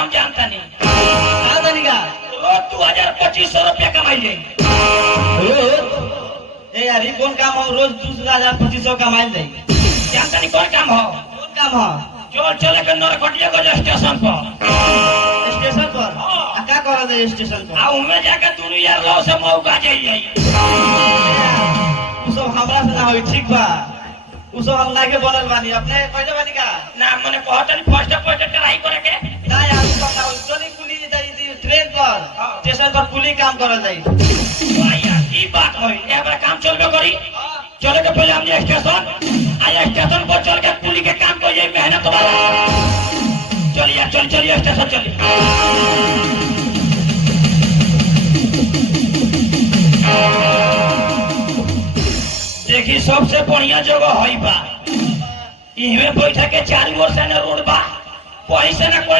हम जानता नहीं का जानी का रोज 2000-2500 रुपया कमाई ले रोज ए यार ये कौन काम हो रोज 2000-2500 कमाई ले जानता नहीं कौन काम हो कौन काम हो चल चले के नरकटिया को स्टेशन पर स्टेशन पर का करा दे स्टेशन पर आ उमे जाके दुनु यार लो से मौका जाई उ सब हमरा से ना होई ठीक बा उ सब हम लागे बनल बानी अपने कहले बानी का ना मने कहतनी फर्स्ट ट्राई करे के ना यार उ सब ना होई चली कुली जाई ट्रेन पर स्टेशन पर कुली काम करल जाई भैया ई बात होई एबरा काम चलबे करी चले के पहले हम स्टेशन आया स्टेशन पर चल के कुली के काम को ये मेहनत वाला चलिए चलिए स्टेशन चलिए देखी सबसे बढ़िया जगह है बा इहमे बैठे के चारों ओर से रोड बा कोई से ना कोई